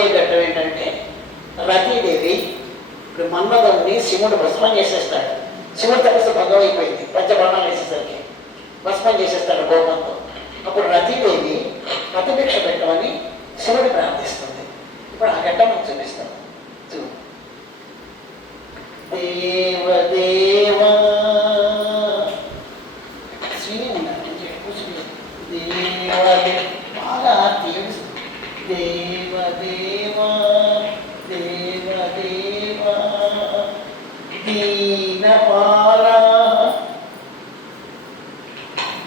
రాబోయే ఘట్టం ఏంటంటే రతీదేవి ఇప్పుడు మన్మధుడిని శివుడు భస్మం చేసేస్తాడు. శివుడు తపస్సు భంగం అయిపోయింది, పంచబాణాలు వేసేసరికి భస్మం చేసేస్తాడు కోపంతో. అప్పుడు రతీదేవి ప్రతిభిక్ష పెట్టమని శివుడు ప్రార్థిస్తుంది. ఇప్పుడు ఆ ఘట్టం మనం చూపిస్తాం. దేవదేవా శ్రీని ఉన్నారు దేవదే బాగా తీరుస్తుంది. దేవదేవా దేవదేవా దీనపాల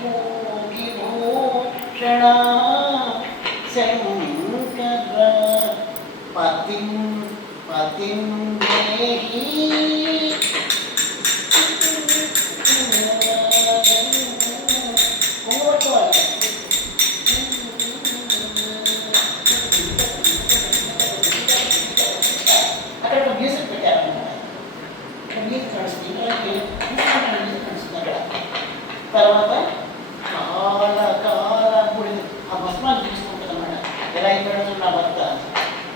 భోగిభూషణ శంకర పతిం పతిం దేహి అక్కడ మ్యూజిక్ పెట్టారన్నమాట. మ్యూజిక్ నడుస్తుంది, తర్వాత కాల కాల ఇప్పుడు ఆ భస్మాన్ని తీసుకుంటుంది అన్నమాట. ఎలా అయిపోయాడు నా భర్త.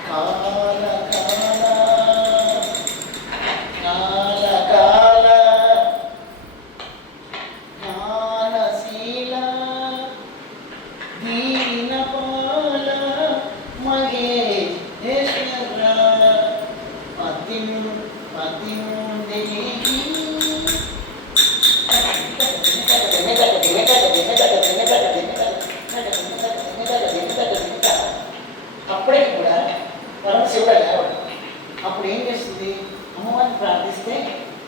కాల కాల కాల కాల జ్ఞానశీల దీనపాల మహేశ్వర పతిం పతిం దేహి అప్పుడే కూడా పరమశివుడు లేవడు. అప్పుడు ఏం చేస్తుంది, అమ్మవారిని ప్రార్థిస్తే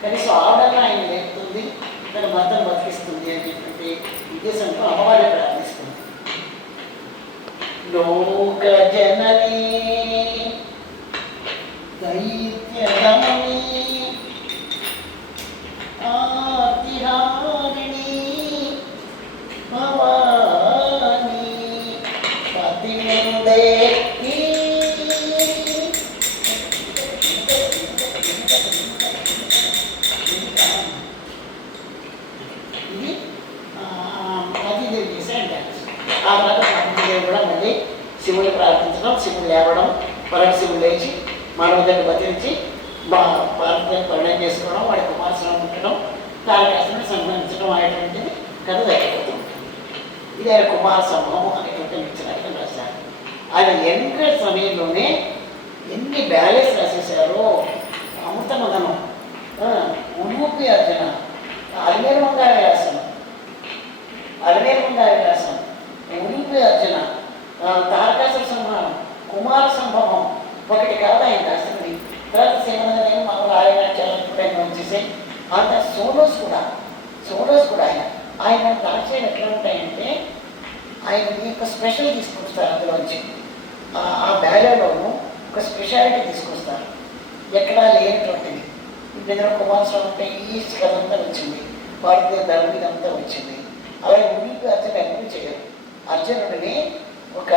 కనీసం ఆవిడన్నా ఆయన లేపుతుంది, తన భర్తను బతికిస్తుంది అనేటువంటి ఉద్దేశంతో అమ్మవారిని ప్రార్థిస్తుంది. లోక జననీ దైత్యదమనీ ఆర్తిహారిణి భవాని పతిందే ఇది రతీదేవి చేసే డ్యాన్స్. ఆ తర్వాత రతీదేవి కూడా మళ్ళీ శివుని ప్రార్థించడం, శివుడు లేవడం, పరమశివుడు లేచి మానవుడిని బతిరించి భారతని పరిణయం చేసుకోవడం, వాడి కుమారస్వామి పుట్టడం, తారకాసుని సంబంధించడం అనేటువంటిది కథ జరిగిపోతూ ఉంటుంది. ఇది ఆయన కుమార సంభవం అనేటువంటి మిక్చర్ రాశారు. ఆయన యంగ్ సమయంలోనే ఎన్ని బ్యాలెన్స్ రాసేసారో, అమృతమదనం, ఉలూపి అర్జున, అలిమేలుమంగారి వ్యాసం, ఉలూపి అర్జున, తారకాసుర సంహారం, కుమార సంభవం, ఒకటి కాదు ఆయన రాసినది. తర్వాత సేవనదేమో మామూలు ఆయన వచ్చేసాయి. అంత సోలోస్ కూడా ఆయన రాసేవి ఎట్లా ఉంటాయంటే ఆయన ఒక స్పెషల్ తీసుకొస్తారు. అందులోంచి ఆ బ్యాలెలోను ఒక స్పెషాలిటీ తీసుకొస్తారు, ఎక్కడా లేనటువంటిది. ఇప్పుడు కుమారస్వామి అంటే ఈ కథ అంతా వచ్చింది, భారతీయ ధర్మం ఇదంతా వచ్చింది. అలాగే ఉనికి అర్జున ఎప్పుడు చేయరు. అర్జునుడిని ఒక